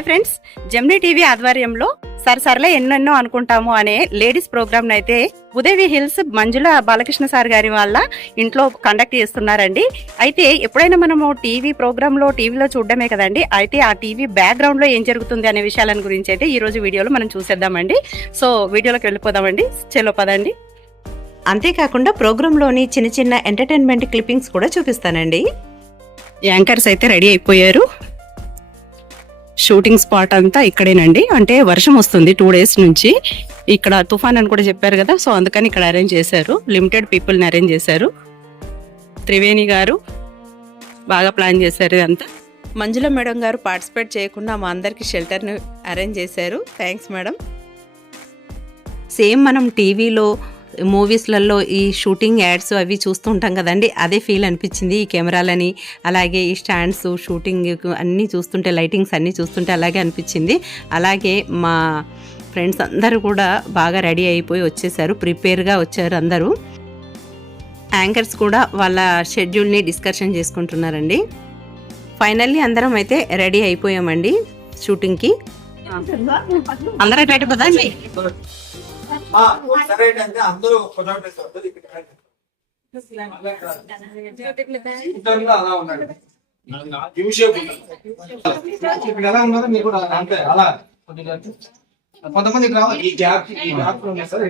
Hi friends Gemini TV ఆధ్వర్యంలో సరసరలే ఎన్నెన్నో అనుకుంటాము అనే లేడీస్ ప్రోగ్రామ్ అయితే ఉదయవి హిల్స్ మంజుల బాలకృష్ణ సార్ గారి వాళ్ళ ఇంట్లో కండక్ట్ చేస్తున్నారండి. అయితే ఎప్పుడైనా మనము టీవీ ప్రోగ్రామ్లో టీవీలో చూడడమే కదండి. అయితే ఆ టీవీ బ్యాక్గ్రౌండ్లో ఏం జరుగుతుంది అనే విషయాలను గురించి అయితే ఈ రోజు వీడియోలో మనం చూసేద్దామండి. సో వీడియోలోకి వెళ్ళిపోదామండి. చెలో పదండి. అంతేకాకుండా ప్రోగ్రాంలోని చిన్న చిన్న ఎంటర్టైన్మెంట్ క్లిప్పింగ్స్ కూడా చూపిస్తానండి. యాంకర్స్ అయితే రెడీ అయిపోయారు. షూటింగ్ స్పాట్ అంతా ఇక్కడేనండి. అంటే వర్షం వస్తుంది టూ డేస్ నుంచి. ఇక్కడ తుఫాన్ అని కూడా చెప్పారు కదా సో అందుకని ఇక్కడ అరేంజ్ చేశారు. లిమిటెడ్ పీపుల్ని అరేంజ్ చేశారు. త్రివేణి గారు బాగా ప్లాన్ చేశారు ఇదంతా. మంజుల మేడం గారు పార్టిసిపేట్ చేయకుండా మా అందరికీ షెల్టర్ని అరేంజ్ చేశారు. Thanks madam. సేమ్ మనం టీవీలో మూవీస్లలో ఈ షూటింగ్ యాడ్స్ అవి చూస్తూ ఉంటాం కదండి అదే ఫీల్ అనిపించింది. ఈ కెమెరాలని అలాగే ఈ స్టాండ్స్ షూటింగ్ అన్నీ చూస్తుంటే లైటింగ్స్ అన్నీ చూస్తుంటే అలాగే అనిపించింది. అలాగే మా ఫ్రెండ్స్ అందరూ కూడా బాగా రెడీ అయిపోయి వచ్చేసారు ప్రిపేర్గా వచ్చారు అందరూ. యాంకర్స్ కూడా వాళ్ళ షెడ్యూల్ని డిస్కషన్ చేసుకుంటున్నారండి. ఫైనల్లీ అందరం అయితే రెడీ అయిపోయామండి షూటింగ్కి. అందరూ ఆ, సరే అంటే అందరూ. ఇక్కడ అలా ఉంటుంది. ఇక్కడ ఎలా ఉన్నారో? మీరు కూడా అంతే అలా. కొంతమంది. ఈ గ్యాప్ గ్యాప్ సార్.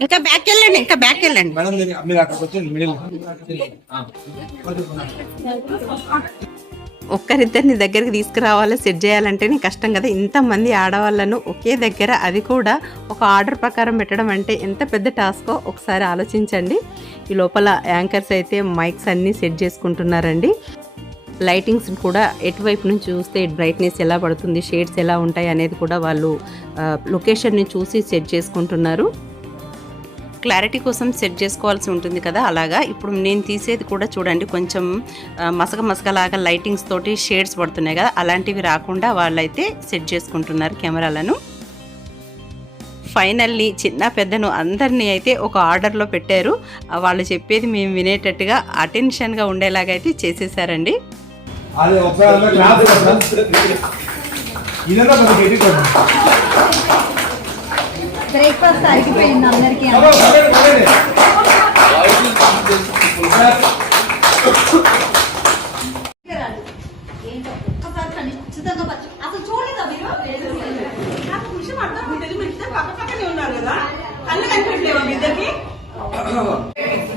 ఇంకా బ్యాక్ వెళ్ళండి ఇంకా బ్యాక్ వెళ్ళండి. మేడం మీరు అక్కడికి వచ్చి మిడిల్ ఒక్కరిద్దరిని దగ్గరికి తీసుకురావాలో సెట్ చేయాలంటేనే కష్టం కదా. ఇంతమంది ఆడవాళ్ళను ఒకే దగ్గర అది కూడా ఒక ఆర్డర్ ప్రకారం పెట్టడం అంటే ఎంత పెద్ద టాస్కో ఒకసారి ఆలోచించండి. ఈ లోపల యాంకర్స్ అయితే మైక్స్ అన్నీ సెట్ చేసుకుంటున్నారండి. లైటింగ్స్ కూడా ఎటువైపు నుంచి చూస్తే బ్రైట్నెస్ ఎలా పడుతుంది షేడ్స్ ఎలా ఉంటాయి అనేది కూడా వాళ్ళు లొకేషన్ని చూసి సెట్ చేసుకుంటున్నారు. క్లారిటీ కోసం సెట్ చేసుకోవాల్సి ఉంటుంది కదా అలాగా? ఇప్పుడు నేను తీసేది కూడా చూడండి కొంచెం మసక మసకలాగా లైటింగ్స్ తోటి షేడ్స్ పడుతున్నాయి కదా అలాంటివి రాకుండా వాళ్ళైతే సెట్ చేసుకుంటున్నారు కెమెరాలను. ఫైనల్లీ చిన్న పెద్దను అందరినీ అయితే ఒక ఆర్డర్లో పెట్టారు. వాళ్ళు చెప్పేది మేము వినేటట్టుగా అటెన్షన్గా ఉండేలాగా అయితే చేసేసారండి బ్రేక్ఫాస్ట్ అరిగిపోయింది అందరికి.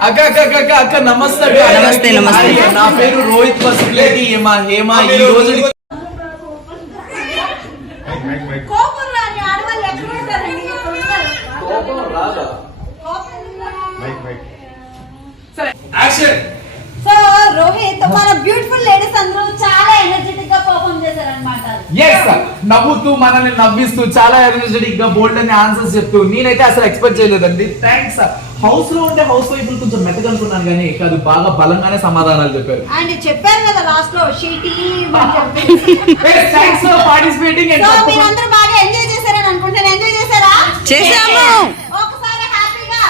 అక్క అక్క అక్క అక్క అక్క నమస్తే. నమస్తే, నా పేరు రోహిత్ పసిపిలేటి హేమ హేమ ఈ రోజు రోహిత్ మన బ్యూటిఫుల్ లేడీస్ అందరూ చాలా ఎనర్జెటిక్గా పర్ఫామ్ చేశారన్నమాట ఎస్ నవ్వుతూ మనల్ని నవ్విస్తూ చాలా ఎనర్జెటిక్గా బోల్డ్ అని ఆన్సర్స్ చెప్తూ నేనైతే అసలు ఎక్స్పెక్ట్ చేయలేదండి. థ్యాంక్స్ హౌస్లో ఉంటే హౌస్ వైఫ్ కొంచెం మెత్తగా అనుకున్నాను కానీ కాదు బాగా బలంగానే సమాధానాలు చెప్పారు. అండ్ చెప్పారు కదా లాస్ట్లో షీటీ థ్యాంక్స్ ఫర్ పార్టిసిపేటింగ్ సో మీరందరూ బాగా ఎంజాయ్ చేశారని అనుకుంటాను ఎంజాయ్ చేశారా? చేశాము. ఒకసారి హ్యాపీగా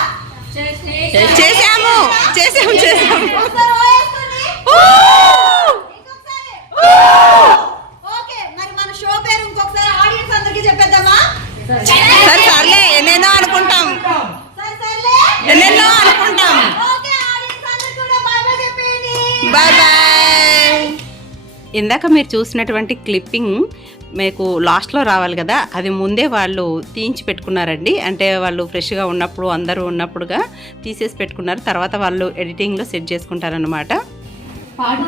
చేసాము చేసాము చేసాము ఒకసారి ఓయేసుకోండి. ఇంకొకసారి. ఓకే మరి మన షో పేరు ఇంకొకసారి ఆడియన్స్ అందరికీ చెప్పేద్దామా సరే సర్లే ఎన్నెన్నో అనుకుంటాం సరే సర్లే ఎన్నెన్నో అనుకుంటాం ఓకే ఆడియన్స్ అందరికీ కూడా బాయ్ బాయ్ చెప్పేయండి బాయ్ బాయ్ ఇందాక మీరు చూసినటువంటి క్లిప్పింగ్ మీకు లాస్ట్లో రావాలి కదా అది ముందే వాళ్ళు తీయించి పెట్టుకున్నారండి. అంటే వాళ్ళు ఫ్రెష్గా ఉన్నప్పుడు అందరూ ఉన్నప్పుడుగా తీసేసి పెట్టుకున్నారు. తర్వాత వాళ్ళు ఎడిటింగ్లో సెట్ చేసుకుంటారనమాట పాడా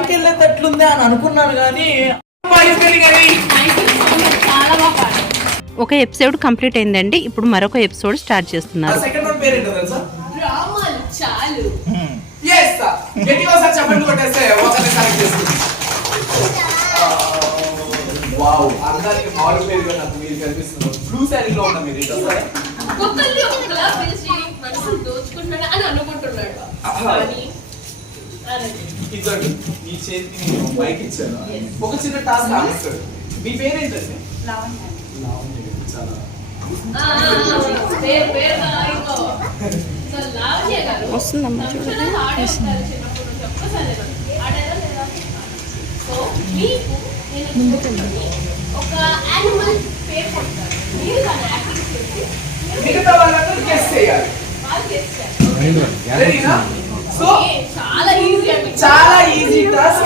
ఉంటుందే అని అనుకున్నాను కానీ ఒక ఎపిసోడ్ కంప్లీట్ అయిందండి. ఇప్పుడు మరొక ఎపిసోడ్ స్టార్ట్ చేస్తున్నారు. సెకండ్ వన్ పేరు ఏంటో తెలుసా? డ్రామాలు చాలు. ఎస్ గట్టిగా ఒకసారి చెప్పండి కొట్టేస్తే ఒకరిని సెలెక్ట్ చేసుకుంది. వావ్ అందరికి మామూలు పేరుగా నాకు మీరు కనిపిస్తున్నారు. బ్లూ శారీలో ఉన్న మీరు ఇటు వస్తారా? ఒక్కొక్కరిని ఒక్కొక్కలా పిలిచి మనసును దోచుకుంటున్నాడు అని అనుకుంటున్నాడు. ఇదండి ఈ చేతికి నేను మైక్ ఇచ్చాను. ఒక చిన్న టాస్క్ ఆన్సర్ మీ పేరేంటండి? లావణ్య గారు. చాలా వస్తుందమ్మా, ఒక యానిమల్ పేరు కొడతారు మీరు దాన్ని యాక్టింగ్ చేసి మిగతా వాళ్ళందరూ గెస్ చేయాలి. సో చాలా ఈజీ చాలా ఈజీ టాస్క్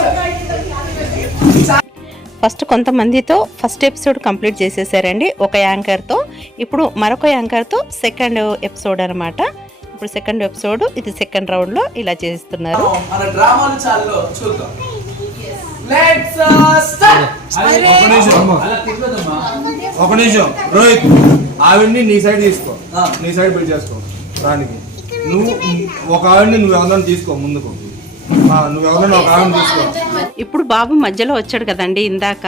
ఫస్ట్ కొంతమందితో ఫస్ట్ ఎపిసోడ్ కంప్లీట్ చేసేసారండి ఒక యాంకర్తో. ఇప్పుడు మరొక యాంకర్తో సెకండ్ ఎపిసోడ్ అనమాట ఇప్పుడు సెకండ్ ఎపిసోడ్ ఇది సెకండ్ రౌండ్లో ఇలా చేస్తున్నారు. మన డ్రామాలు చాలు చూద్దాం. లెట్స్ స్టార్ట్ ఒక నిమిషం. రోహిత్ ఆవిడ్ని నీ సైడ్ తీసుకో. ఆ. నీ సైడ్ బిల్డ్ చేసుకో. దానికి నువ్వు ఒక ఆవిడ్ని నువ్వు ఎవరైనా తీసుకో ముందుకు. ఆ, నువ్వు ఎవరైనా ఒక ఆవిడని తీసుకో. ఇప్పుడు బాబు మధ్యలో వచ్చాడు కదండి ఇందాక.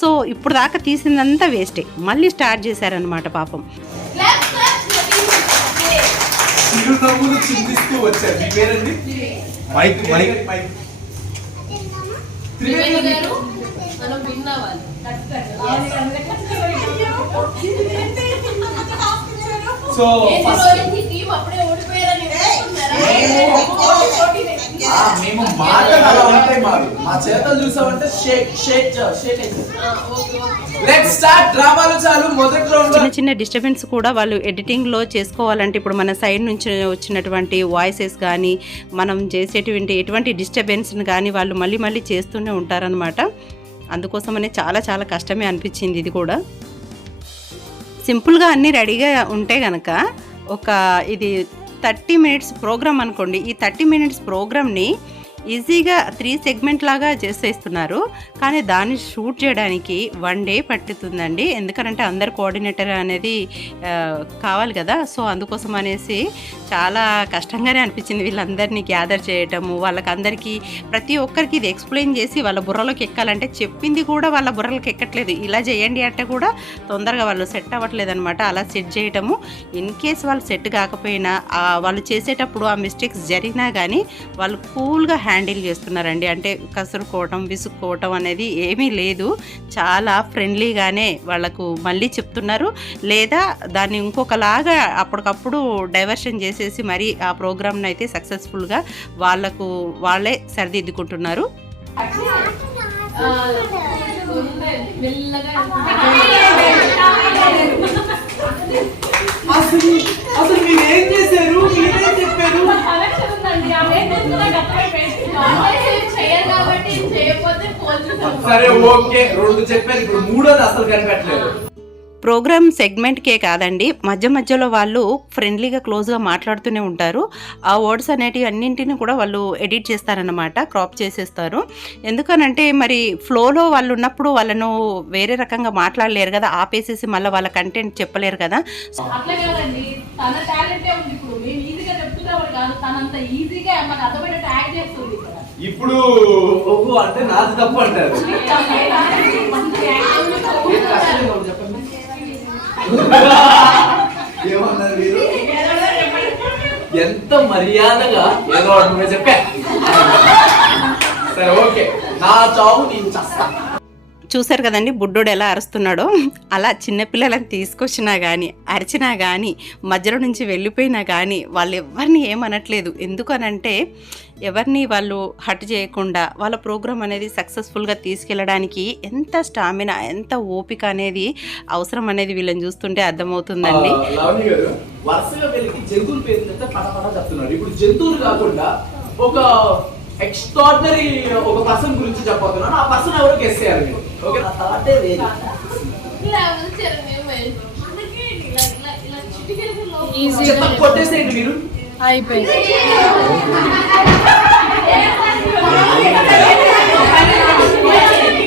సో ఇప్పుడు దాకా తీసిందంతా వేస్టే. మళ్ళీ స్టార్ట్ చేశారనమాట పాపం. క్లాప్ క్లాప్ చిరునవ్వులు చిందిస్తూ వచ్చారు. మీ పేరండి? Mic mic mic. త్రివేణి గారు మనం విన్నవాలి సో ఏంటి ఫస్ట్ రోజు ఈ టీం అప్పుడే ఓడిపోయారని ఆ, మేము మాటలు అలా ఉంటాయి మావి. మా చేతలు చూసామంటే షేక్ షేక్ షేక్ అయితే లెట్స్ స్టార్ట్ డ్రామాలు చాలు. మొదటి రౌండ్. చిన్న చిన్న డిస్టర్బెన్స్ కూడా వాళ్ళు ఎడిటింగ్లో చేసుకోవాలంటే ఇప్పుడు మన సైడ్ నుంచి వచ్చినటువంటి వాయిసెస్ కానీ మనం చేసేటువంటి ఎటువంటి డిస్టర్బెన్స్ని కానీ వాళ్ళు మళ్ళీ మళ్ళీ చేస్తూనే ఉంటారనమాట అందుకోసమనే చాలా చాలా కష్టమే అనిపించింది ఇది కూడా. సింపుల్గా అన్నీ రెడీగా ఉంటే గనక ఒక ఇది థర్టీ మినిట్స్ ప్రోగ్రామ్ అనుకోండి. ఈ థర్టీ మినిట్స్ ప్రోగ్రామ్ని ఈజీగా త్రీ సెగ్మెంట్ లాగా చేసేస్తున్నారు. కానీ దాన్ని షూట్ చేయడానికి వన్ డే పట్టుతుందండి. ఎందుకంటే అందరు కోఆర్డినేటర్ అనేది కావాలి కదా. సో అందుకోసం అనేసి చాలా కష్టంగానే అనిపించింది వీళ్ళందరినీ గ్యాదర్ చేయటము. వాళ్ళకందరికీ ప్రతి ఒక్కరికి ఇది ఎక్స్ప్లెయిన్ చేసి వాళ్ళ బుర్రలోకి ఎక్కాలంటే చెప్పింది కూడా వాళ్ళ బుర్రలోకి ఎక్కట్లేదు. ఇలా చేయండి అంటే కూడా తొందరగా వాళ్ళు సెట్ అవ్వట్లేదు అనమాట అలా సెట్ చేయటము. ఇన్ కేస్ వాళ్ళు సెట్ కాకపోయినా వాళ్ళు చేసేటప్పుడు ఆ మిస్టేక్స్ జరిగినా కానీ వాళ్ళు కూల్గా హ్యాండిల్ చేస్తున్నారండి. అంటే కసురుకోవటం విసుక్కోవటం అనేది ఏమీ లేదు. చాలా ఫ్రెండ్లీగానే వాళ్ళకు మళ్ళీ చెప్తున్నారు. లేదా దాన్ని ఇంకొకలాగా అప్పటికప్పుడు డైవర్షన్ చేసేసి మరి ఆ ప్రోగ్రామ్ని అయితే సక్సెస్ఫుల్గా వాళ్ళకు వాళ్ళే సరిదిద్దుకుంటున్నారు. మెల్లగా అసలు అసలు మీరు ఏం చేశారు మీరే చెప్పారు సరే ఓకే. రెండు చెప్పారు ఇప్పుడు మూడోది అసలు కనిపెట్టలేదు. ప్రోగ్రామ్ సెగ్మెంట్కే కాదండి. మధ్య మధ్యలో వాళ్ళు ఫ్రెండ్లీగా క్లోజ్గా మాట్లాడుతూనే ఉంటారు. ఆ వర్డ్స్ అనేటివి అన్నింటిని కూడా వాళ్ళు ఎడిట్ చేస్తారనమాట క్రాప్ చేసేస్తారు. ఎందుకనంటే మరి ఫ్లోలో వాళ్ళు ఉన్నప్పుడు వాళ్ళను వేరే రకంగా మాట్లాడలేరు కదా ఆపేసేసి మళ్ళీ వాళ్ళ కంటెంట్ చెప్పలేరు కదా. అట్లా కాదండి. తన టాలెంటే ఉంది ఇప్పుడు. మేము ఈజీగా చెప్తున్నామని కాదు. తనంత ఈజీగా మనకు అర్థమయ్యేటట్టు యాక్ట్ చేస్తుంది ఇక్కడ. ఇప్పుడు ఓహో అంటే నాది తప్పు అంటారు. చెప్పండి. ఏమన్నారు మీరు? ఎంత మర్యాదగా ఏదో అనుకునే చెప్పా. సరే ఓకే. నా చావు నేను చస్తా. చూశారు కదండి బుడ్డోడు ఎలా అరుస్తున్నాడో. అలా చిన్నపిల్లలను తీసుకొచ్చినా కానీ అరిచినా కానీ మధ్యలో నుంచి వెళ్ళిపోయినా కానీ వాళ్ళు ఎవరిని ఏమనట్లేదు. ఎందుకనంటే ఎవరిని వాళ్ళు హట్ చేయకుండా వాళ్ళ ప్రోగ్రాం అనేది సక్సెస్ఫుల్గా తీసుకెళ్ళడానికి ఎంత స్టామినా ఎంత ఓపిక అనేది అవసరం అనేది వీళ్ళని చూస్తుంటే అర్థమవుతుందండి. వరుసగా వెళ్ళి జంతువులు పేరు చెప్తే చెప్తున్నారు. ఇప్పుడు జంతువులు కాకుండా ఒక ఎక్స్ట్రాడినరీ uh, ఒక పర్సన్ గురించి చెప్పబోతున్నాను. ఆ పర్సన్ ఎవరు గెస్ చేయాలి మీరు? ఓకే నా ఏ వేరే. చెత్త కొట్టేసేయండి మీరు. అయిపోయింది.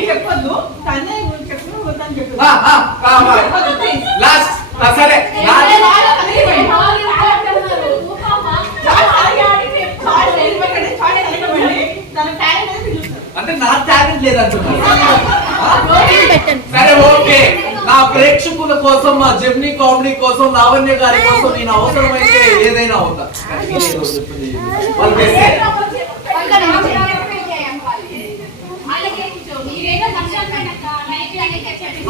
చెప్పద్దు. లాస్ట్ సరే. సరే ఓకే. నా ప్రేక్షకుల కోసం మా జెమ్నీ కామెడీ కోసం లావణ్య గారి కోసం నేను అవసరమైతే ఏదైనా అవుతా.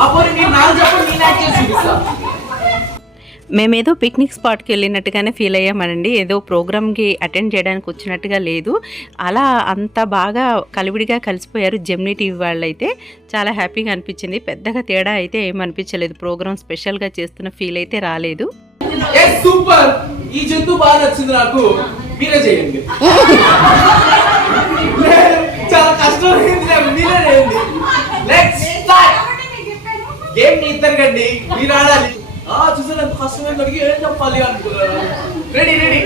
అప్పుడు మీరు నాకు చెప్పండి నేను యాక్ట్ చేసి చూపిస్తా. మేమేదో పిక్నిక్ స్పాట్కి వెళ్ళినట్టుగానే ఫీల్ అయ్యామనండి. ఏదో ప్రోగ్రామ్కి అటెండ్ చేయడానికి వచ్చినట్టుగా లేదు. అలా అంత బాగా కలివిడిగా కలిసిపోయారు జెమ్నీ టీవీ వాళ్ళు అయితే చాలా హ్యాపీగా అనిపించింది. పెద్దగా తేడా అయితే ఏమనిపించలేదు ప్రోగ్రామ్ స్పెషల్గా చేస్తున్న ఫీల్ అయితే రాలేదు. ఏ సూపర్ ఈ జంతువు బాగా నచ్చింది నాకు. మీరే చేయండి. చాలా నాకు మీరే చేయండి. గేమ్ ఇద్దరు కండి మీరు ఆడాలి. ఆ చూసాను ఎంత కష్టమైంది అడిగి ఏం చెప్పాలి అనుకున్నారు రెడీ రెడీ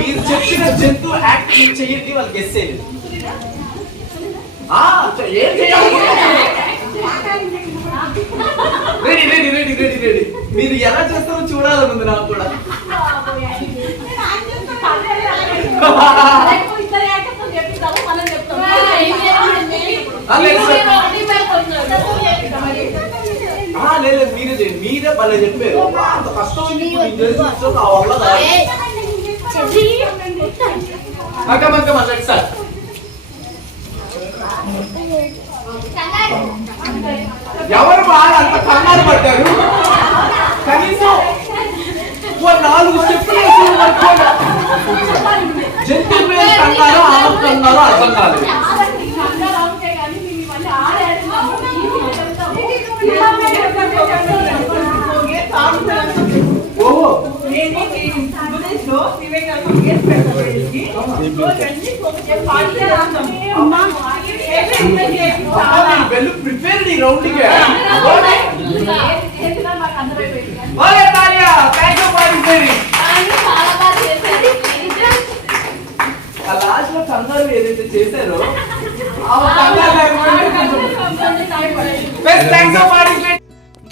మీరు చెప్పిన జంతువు యాక్టింగ్ చేయండి వాళ్ళు గెస్ చేయండి ఏం చేయాలి? Ready ready ready ready ready మీరు ఎలా చేస్తారో చూడాలని ఉంది నాకు కూడా. ఆ, లేదు మీరే చేయండి. మీరే భలే చెప్పారు. అంత చేసి చూస్తే నా వల్ల. అక్క అక్క సార్. ఎవరు బాగా అంత కంగారు పడ్డారు? కనీసం నాలుగు పడుకోండి. జంతువు కంగారు ఆమె కంగారు అర్థం కాదు వెళ్ళు ప్రిపేర్డ్ ఈ రౌండ్కి ఓకే తాలియా థాంక్యూ ఫర్ ప్రిపేరింగ్ ఆ లాస్ట్లో కంగారు ఏదైతే చేశారో ఆ కంగారు లేకపోతే బెస్ట్ థాంక్స్ ఫర్ పార్టిసిపేట్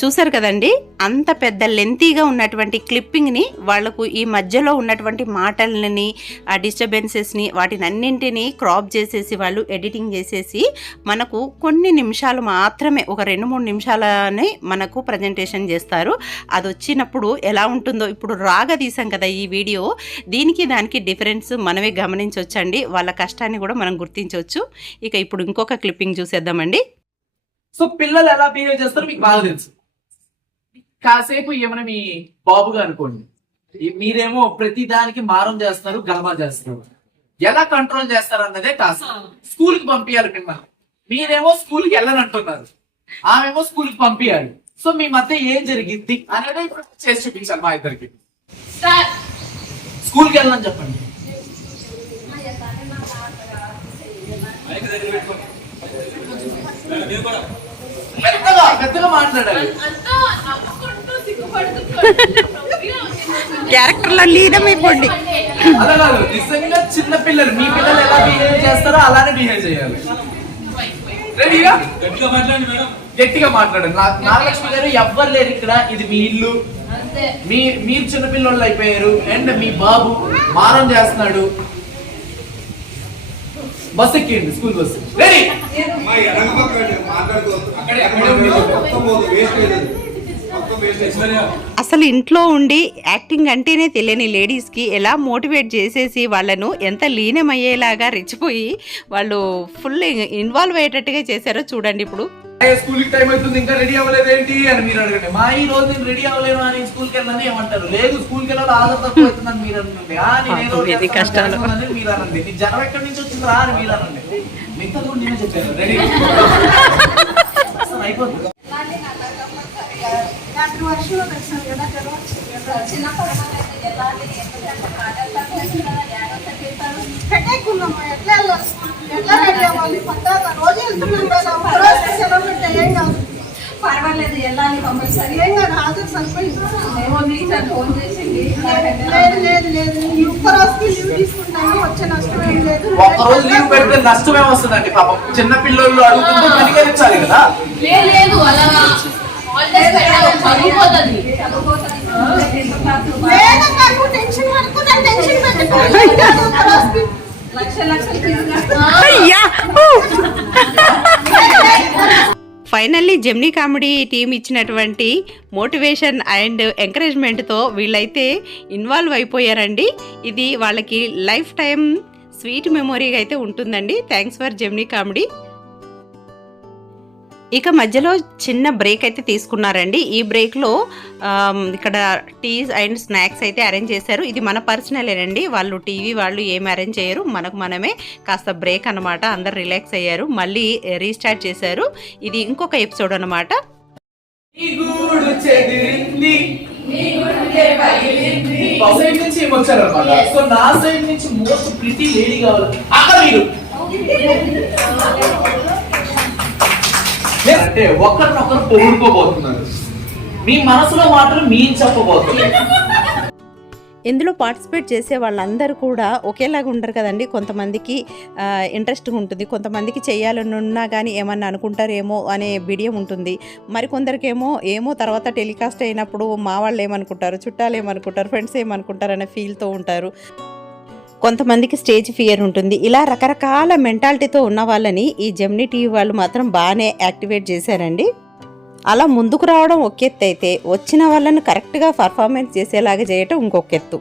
చూసారు కదండి? అంత పెద్ద లెంతీగా ఉన్నటువంటి క్లిప్పింగ్ని వాళ్ళకు ఈ మధ్యలో ఉన్నటువంటి మాటలని ఆ డిస్టర్బెన్సెస్ని వాటిని అన్నింటినీ క్రాప్ చేసేసి వాళ్ళు ఎడిటింగ్ చేసేసి మనకు కొన్ని నిమిషాలు మాత్రమే ఒక రెండు మూడు నిమిషాలనే మనకు ప్రజెంటేషన్ చేస్తారు. అది వచ్చినప్పుడు ఎలా ఉంటుందో ఇప్పుడు రాగా తీసాం కదా ఈ వీడియో. దీనికి దానికి డిఫరెన్స్ మనమే గమనించవచ్చండి వాళ్ళ కష్టాన్ని కూడా మనం గుర్తించవచ్చు ఇక ఇప్పుడు ఇంకొక క్లిప్పింగ్ చూసేద్దామండి. సో పిల్లలు ఎలా బిహేవ్ చేస్తారో మీకు బాగా తెలుసు. కాసేపు ఏమైనా మీ బాబుగా అనుకోండి. మీరేమో ప్రతి దానికి మారం చేస్తారు గలమా చేస్తారు ఎలా కంట్రోల్ చేస్తారు అన్నదే టాస్క్ స్కూల్కి పంపించాలి మిమ్మల్ని. మీరేమో స్కూల్కి వెళ్ళనంటున్నారు. ఆమెమో స్కూల్కి పంపించాలి సో మీ మధ్య ఏం జరిగింది అనేది ఇప్పుడు చేసి చూపించాలి మా ఇద్దరికి. స్కూల్కి వెళ్ళని చెప్పండి. పెద్దగా మాట్లాడాలి. క్యారెక్టర్లో లీనమైపోండి అలా కాదు నిజంగా చిన్న పిల్లలు మీ పిల్లలు ఎలా బిహేవ్ చేస్తారో అలానే బిహేవ్ చేయాలి. రెడీగా గట్టిగా మాట్లాడండి నా- నాగలక్ష్మి గారు ఎవ్వరు లేరు ఇక్కడ. ఇది మీ ఇల్లు. మీ మీరు చిన్న పిల్లోళ్ళు అయిపోయారు. అండ్ మీ బాబు మారం చేస్తున్నాడు. బస్ ఎక్కింది స్కూల్ బస్. రెడీ? అసలు ఇంట్లో ఉండి యాక్టింగ్ అంటేనే తెలియని లేడీస్కి ఎలా మోటివేట్ చేసేసి వాళ్ళను ఎంత లీనమయ్యేలాగా రెచ్చిపోయి వాళ్ళు ఫుల్ ఇన్వాల్వ్ అయ్యేటట్టుగా చేశారో చూడండి ఇప్పుడు. స్కూల్కి టైం అవుతుంది ఇంకా రెడీ అవ్వలేదు ఏంటి అని మీరు అడగండి. మా ఈ రోజు నేను రెడీ అవ్వలేను అని స్కూల్కి వెళ్ళని ఏమంటారు? లేదు స్కూల్కి వెళ్ళాలి ఆధార్ తక్కువ అవుతుందని మీరు అనండి. ఆ నేను ఏదో ఒకటి ఇది చేస్తాను, కష్టాలు. మీరు అనండి. నీ జనం ఎక్కడి నుంచి వచ్చింది అని మీరు అనండి. మిగతా కూడా నేనే చెప్పాను. రెడీ. అయిపోతుంది. రాత్రి వర్షంలో కలిసాం కదా జ్వరం వచ్చింది కదా. చిన్నప్పుడు మనమైతే ఎలాంటి ఎందుకంటే పాటలు ఉందమ్మా ఎట్లా వెళ్ళాలి? రోజు వెళ్తున్నాం కదా ఒక రోజు సెలవు ఏం కాదు. పర్వాలేదు వెళ్ళాలి కంపల్సరీ. ఏం కాదు టీచర్ ఫోన్ చేసింది. లేదు లేదు లేదు ఈ ఒక్క రోజుకి లీవ్ తీసుకుంటాను వచ్చే నష్టం ఏం లేదు. ఒక్క రోజు లీవ్ పెడితే నష్టం ఏమొస్తుందండి పాపం చిన్న పిల్లలు అడుగుతుంటే కనికరించాలి కదా. లేదు అలా టెన్షన్ టెన్షన్ లక్ష లక్షలు ఫైనల్లీ జెమ్నీ కామెడీ టీం ఇచ్చినటువంటి మోటివేషన్ అండ్ ఎంకరేజ్మెంట్తో వీళ్ళైతే ఇన్వాల్వ్ అయిపోయారండి. ఇది వాళ్ళకి లైఫ్ టైం స్వీట్ మెమొరీగా అయితే ఉంటుందండి. Thanks for Gemini comedy. ఇక మధ్యలో చిన్న బ్రేక్ అయితే తీసుకున్నారండి. ఈ బ్రేక్లో ఇక్కడ టీస్ అండ్ స్నాక్స్ అయితే అరేంజ్ చేశారు. ఇది మన పర్సనలేనండి వాళ్ళు టీవీ వాళ్ళు ఏమి అరేంజ్ చేయరు. మనకు మనమే కాస్త బ్రేక్ అనమాట అందరు రిలాక్స్ అయ్యారు. మళ్ళీ రీస్టార్ట్ చేశారు. ఇది ఇంకొక ఎపిసోడ్ అనమాట సైడ్ నుంచి సో నా సైడ్ నుంచి మోస్ట్ ప్రిటీ లేడీ కావాలి. అక్కడ మీరు. అంటే ఒకరినొకరు పొగుడుకోబోతున్నారు. మీ మనసులో మాత్రం మీ చెప్పబోతున్నారు. ఇందులో పార్టిసిపేట్ చేసే వాళ్ళందరూ కూడా ఒకేలాగా ఉండరు కదండి. కొంతమందికి ఇంట్రెస్ట్గా ఉంటుంది. కొంతమందికి చేయాలని ఉన్నా కానీ ఏమన్నా అనుకుంటారేమో అనే బిడియం ఉంటుంది. మరి కొందరికేమో ఏమో తర్వాత టెలికాస్ట్ అయినప్పుడు మా వాళ్ళు ఏమనుకుంటారు చుట్టాలు ఏమనుకుంటారు ఫ్రెండ్స్ ఏమనుకుంటారు అనే ఫీల్తో ఉంటారు. కొంతమందికి స్టేజ్ ఫియర్ ఉంటుంది. ఇలా రకరకాల మెంటాలిటీతో ఉన్న వాళ్ళని ఈ జెమ్ని టీవీ వాళ్ళు మాత్రం బాగానే యాక్టివేట్ చేశారండి. అలా ముందుకు రావడం ఒక ఎత్తు అయితే వచ్చిన వాళ్ళని కరెక్ట్గా పర్ఫార్మెన్స్ చేసేలాగా చేయటం ఇంకొక ఎత్తు.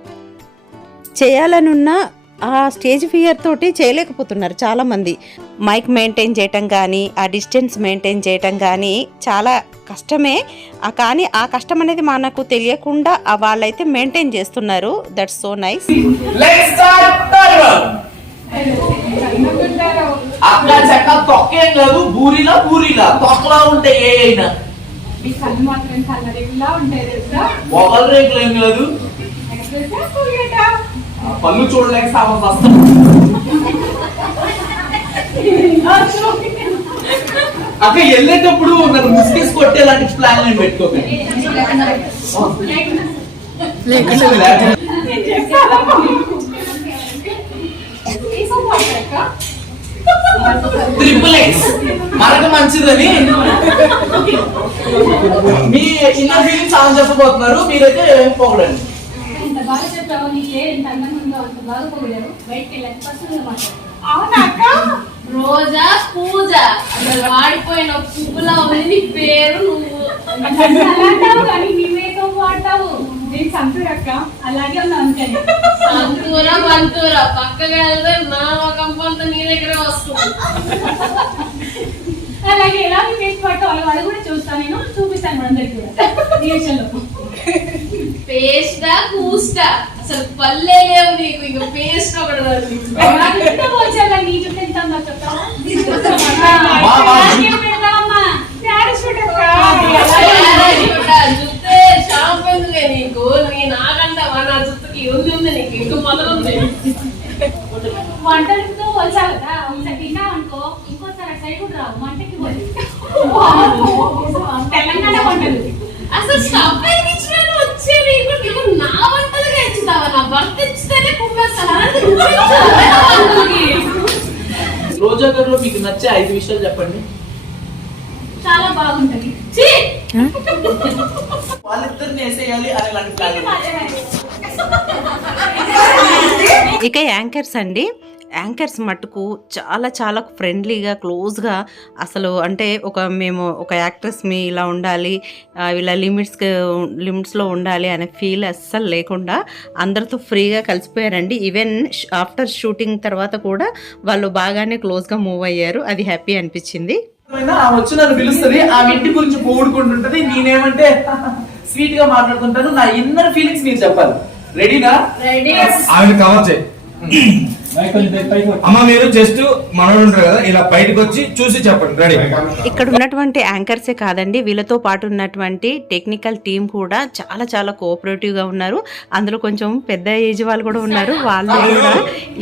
చేయాలనున్న ఆ స్టేజ్ ఫియర్ తోటి చేయలేకపోతున్నారు చాలామంది. మైక్ మెయింటైన్ చేయటం కానీ ఆ డిస్టెన్స్ మెయింటైన్ చేయటం కానీ చాలా కష్టమే. ఆ కానీ ఆ కష్టం అనేది మనకు తెలియకుండా ఆ వాళ్ళైతే మెయింటైన్ చేస్తున్నారు. That's so nice let's start అక్క చెక్క తొక్కేం కాదు బూరిలా బూరిలా. తొక్కలా ఉంటే ఏ అయినా. ఒకరి రేకులు కాదు. పళ్ళు చూడలేక సామం వస్తాం. అక్క వెళ్ళేటప్పుడు నన్ను ముసుకేసి కొట్టేలాంటి ప్లాన్ నేను పెట్టుకోకండి. ట్రిపుల్ ఎక్స్ మనకు మంచిదని. మీ ఇన్నర్ ఫీలింగ్స్ ఆన్ చెప్పబోతున్నారు. మీరైతే పొగడండి ఎంత బాగా చెప్పావు నీకే ఎంత అందంగా ఉందో అంత బాగా పొగిడారు బయటికి వెళ్ళాక పర్సనల్గా మాట్లాడు అవునాక రోజా పూజ. అసలు వాడిపోయిన పువ్వులా ఉంది నీ పేరు నువ్వు. అలాంటావు కానీ నీ మేకప్ వాడతావు. నేను సంతురక్క అలాగే ఉన్నావు అంతే. సంతూర బంతూర పక్కగా వెళ్తే నా కంపంత నీ దగ్గరే వస్తుంది. అలాగే ఎలా ఫేస్ పట్టాలో అది కూడా చూస్తాను. నేను చూపిస్తాను మనందరికి కూడా ఈ విషయంలో పేస్టా కూస్టా అసలు పల్లె లేవు నీకు. ఇంక పేస్ట్ ఒకటి. నా జుట్టు ఎంత ఉందో షాంపూ నీకు నీ నాకంటావా నా జుట్టుకి ఉంది ఉంది నీకు. ఇంకో వంటలతో కదా ఒకసారి తిన్నావు అనుకో ఇంకోసారి అటు సైడ్ కూడా రావు వంటకి పోయి తెలంగాణ వంటలు. అసలు స్టవ్ ఇచ్చిన వచ్చే నీకు నీకు నా వంటలుగా ఇచ్చుతావా నా భర్త ఇచ్చితేనే కుమ్మేస్తాను. అలాంటి నువ్వు ఇచ్చావా నా వంటలకి? రోజా గారిలో మీకు నచ్చే ఐదు విషయాలు చెప్పండి. చాలా బాగుంటది! వాళ్ళిద్దరిని వేసేయాలి అని ఇలాంటి ఇక యాంకర్స్ అండి. యాంకర్స్ మట్టుకు చాలా చాలా ఫ్రెండ్లీగా క్లోజ్గా అసలు అంటే ఒక మేము ఒక యాక్ట్రెస్ మీ ఇలా ఉండాలి ఆ, ఇలా లిమిట్స్ లిమిట్స్లో ఉండాలి అనే ఫీల్ అస్సలు లేకుండా అందరితో ఫ్రీగా కలిసిపోయారండి. ఈవెన్ ఆఫ్టర్ షూటింగ్ తర్వాత కూడా వాళ్ళు బాగానే క్లోజ్గా మూవ్ అయ్యారు. అది హ్యాపీ అనిపించింది. ఆమె వచ్చి నన్ను పిలుస్తుంది ఆమె ఇంటి గురించి పోగొడుకుంటుంటది నేనేమంటే స్వీట్గా మాట్లాడుతుంటాను నా ఇన్నర్ ఫీలింగ్స్ మీరు చెప్పాలి. రెడీనా రెడీ ఆవిడ కవర్ చేయి. అమ్మ మీరు జస్ట్ మనోడు ఉంటారు కదా ఇలా బయటకు వచ్చి చూసి చెప్పండి రెడీ. ఇక్కడ ఉన్నటువంటి యాంకర్సే కాదండి వీళ్ళతో పాటు ఉన్నటువంటి టెక్నికల్ టీం కూడా చాలా చాలా కోఆపరేటివ్గా ఉన్నారు. అందులో కొంచెం పెద్ద ఏజ్ వాళ్ళు కూడా ఉన్నారు. వాళ్ళు కూడా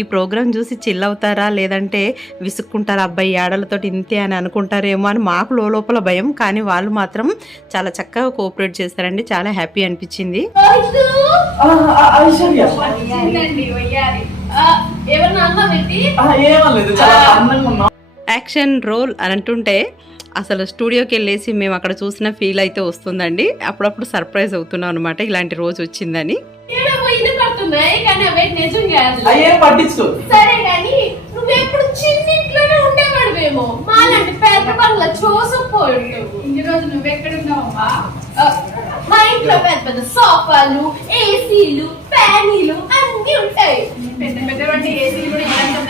ఈ ప్రోగ్రామ్ చూసి చిల్ అవుతారా లేదంటే విసుక్కుంటారా అబ్బాయి ఆడలతో ఇంతే అని అనుకుంటారేమో అని మాకు లోపల భయం కానీ వాళ్ళు మాత్రం చాలా చక్కగా కోఆపరేట్ చేస్తారండి. చాలా హ్యాపీ అనిపించింది. యాక్షన్ రోల్ అని అంటుంటే అసలు స్టూడియోకి వెళ్ళేసి మేము అక్కడ చూసిన ఫీల్ అయితే వస్తుందండి. అప్పుడప్పుడు సర్ప్రైజ్ అవుతున్నాం అనమాట ఇలాంటి రోజు వచ్చిందని. ఏడో పోయింది పడుతున్నాయి కానీ అవే నిజం కాదు. అయ్యేం పట్టించుకో సరే కానీ నువ్వెప్పుడు చిన్నింట్లోనే ఉండేవాడువేమో. మాలాంటి పెద్ద పనుల చూసపోయి ఇన్ని రోజులు నువ్వెక్కడున్నావమ్మా ఆ, మా ఇంట్లో పెద్ద పెద్ద సోఫాలు ఏసీలు ఫ్యానీలు అన్ని ఉంటాయి. పెద్ద ఏసీలు కూడా ఇలాంటి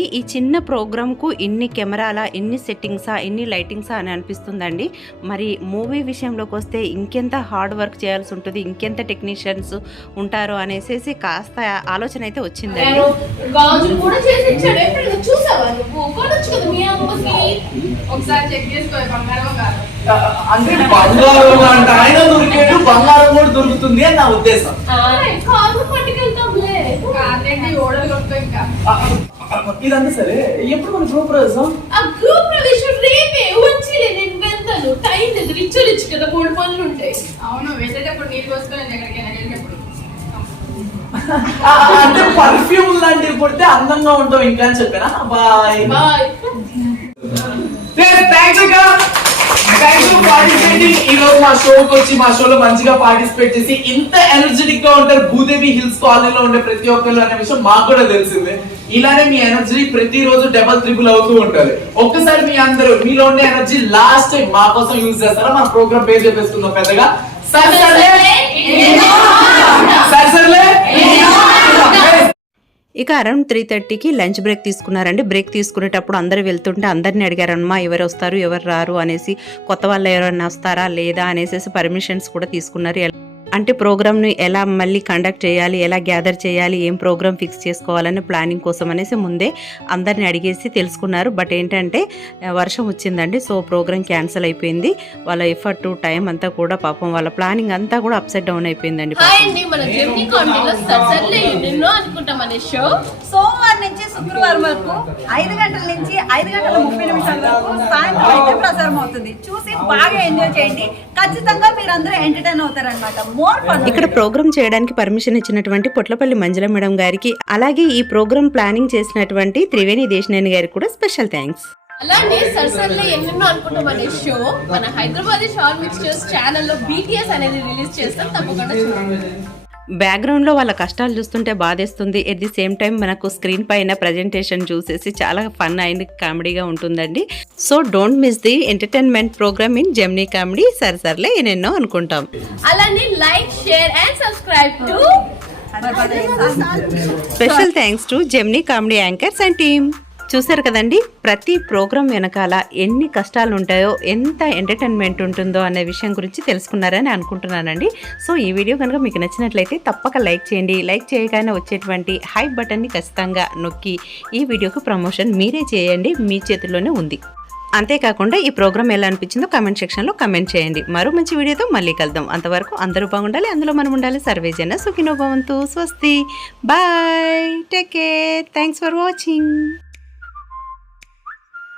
ఈ చిన్న ప్రోగ్రామ్కు ఇన్ని కెమెరాలా ఇన్ని సెట్టింగ్సా ఇన్ని లైటింగ్సా అని అనిపిస్తుందండి. మరి మూవీ విషయంలోకి వస్తే ఇంకెంత హార్డ్ వర్క్ చేయాల్సి ఉంటుంది ఇంకెంత టెక్నీషియన్స్ ఉంటారో అనేసి కాస్త ఆలోచన అయితే వచ్చిందండి. నేను గాజులు కూడా చేసి ఇచ్చాడు. ఎప్పుడు చూసావా? నువ్వు కొనొచ్చు కదా మీ అమ్మకి. ఒకసారి చెక్ అంటే బంగారం అంటే ఆయన దొరికాడు బంగారం కూడా దొరుకుతుంది అని నా ఉద్దేశం ఇదంతా సరే ఎప్పుడు మన గ్రూప్ ప్రవేశం ఆ గ్రూప్ ప్రవేశం రేపే వచ్చిలే నేను వెళ్తాను టైం లేదు రిచ్ రిచ్ కదా మూడు పనులు ఉంటాయి అవును వెళ్ళేటప్పుడు నీళ్ళు వస్తాను ఎక్కడికైనా వెళ్ళేటప్పుడు అంటే పర్ఫ్యూమ్ లాంటివి కొడితే అందంగా ఉంటాం ఇంకా అని చెప్పానా? బాయ్ బాయ్ థ్యాంక్స్ అక్క పార్టిసిపేటింగ్ ఈ రోజు మా షోకి వచ్చి మా షోలో మంచిగా పార్టిసిపేట్ చేసి ఇంత ఎనర్జెటిక్గా ఉంటారు భూదేవి హిల్స్ కాలనీలో ఉండే ప్రతి ఒక్కరు అనే విషయం మాకు కూడా తెలిసిందే. ఇలానే మీ ఎనర్జీ ప్రతి రోజు డబల్ త్రిపుల్ అవుతూ ఉంటది. ఒక్కసారి మీ అందరూ మీలో ఉండే ఎనర్జీ లాస్ట్ టైం మా కోసం యూజ్ చేస్తారా? మన ప్రోగ్రామ్ పేరు చెప్పేసుకుందాం పెద్దగా. సర్ సర్ సర్లే ఇక అరౌండ్ త్రీ థర్టీకి లంచ్ బ్రేక్ తీసుకున్నారండి. బ్రేక్ తీసుకునేటప్పుడు అందరు వెళ్తుంటే అందరిని అడిగారనమా ఎవరు వస్తారు? ఎవరు రారు? అనేసి కొత్త వాళ్ళు ఎవరైనా వస్తారా? లేదా? అనేసి పర్మిషన్స్ కూడా తీసుకున్నారు. అంటే ప్రోగ్రామ్ని ఎలా మళ్ళీ కండక్ట్ చేయాలి ఎలా గ్యాదర్ చేయాలి ఏం ప్రోగ్రామ్ ఫిక్స్ చేసుకోవాలని ప్లానింగ్ కోసం అనేసి ముందే అందరిని అడిగేసి తెలుసుకున్నారు. బట్ ఏంటంటే వర్షం వచ్చిందండి. సో ప్రోగ్రామ్ క్యాన్సిల్ అయిపోయింది. వాళ్ళ ఎఫర్ట్ టైం అంతా కూడా పాపం వాళ్ళ ప్లానింగ్ అంతా కూడా అప్సెట్ డౌన్ అయిపోయింది హాయ్ అండి మన జర్నీ కామెడీలో సర్సర్లే ఎన్నెన్నో అనుకుంటాం అనే షో. సోమవారం నుంచి శుక్రవారం వరకు ఐదు గంటల నుంచి ఐదు గంటల ముప్పై నిమిషాల వరకు సాయంత్రం అయితే ప్రసారం అవుతుంది. చూసి బాగా ఎంజాయ్ చేయండి. ఖచ్చితంగా మీరందరూ ఎంటర్టైన్ అవుతారనమాట మోర్ ఇక్కడ ప్రోగ్రామ్ చేయడానికి పర్మిషన్ ఇచ్చినటువంటి పొట్లపల్లి మంజుల మేడం గారికి అలాగే ఈ ప్రోగ్రామ్ ప్లానింగ్ చేసినటువంటి త్రివేణి దేశనేని గారికి కూడా స్పెషల్ థ్యాంక్స్ అలానే సర్సర్లే ఎన్నెన్నో అనుకుంటాం అనే షో మన హైదరాబాద్ షార్ట్ మిక్స్చర్స్ ఛానల్లో బీటీఎస్ అనేది రిలీజ్ చేస్తాం. తప్పకుండా చూడండి. బ్యాక్గ్రౌండ్లో వాళ్ళ కష్టాలు చూస్తుంటే బాధేస్తుంది. ఎట్ ది సేమ్ టైం మనకు స్క్రీన్ పైన ప్రజెంటేషన్ చూసేసి చాలా ఫన్ అండ్ కామెడీగా ఉంటుందండి. So don't miss the entertainment programme in Gemini comedy సరే సర్లే ఎన్నెన్నో అనుకుంటాం. అలానే like share and subscribe to special thanks to Gemini comedy anchors and team చూసారు కదండి? ప్రతి ప్రోగ్రాం వెనకాల ఎన్ని కష్టాలు ఉంటాయో ఎంత ఎంటర్టైన్మెంట్ ఉంటుందో అనే విషయం గురించి తెలుసుకున్నారని అనుకుంటున్నానండి. సో ఈ వీడియో కనుక మీకు నచ్చినట్లయితే తప్పక లైక్ చేయండి. లైక్ చేయగానే వచ్చేటువంటి హై బటన్ని ఖచ్చితంగా నొక్కి ఈ వీడియోకి ప్రమోషన్ మీరే చేయండి. మీ చేతిలోనే ఉంది. అంతేకాకుండా ఈ ప్రోగ్రామ్ ఎలా అనిపించిందో కమెంట్ సెక్షన్లో కమెంట్ చేయండి. మరో మంచి వీడియోతో మళ్ళీ కలుద్దాం. అంతవరకు అందరూ బాగుండాలి. అందులో మనం ఉండాలి. సర్వేజన సుఖినో భవంతు. స్వస్తి. Bye. Take care. Thanks for watching.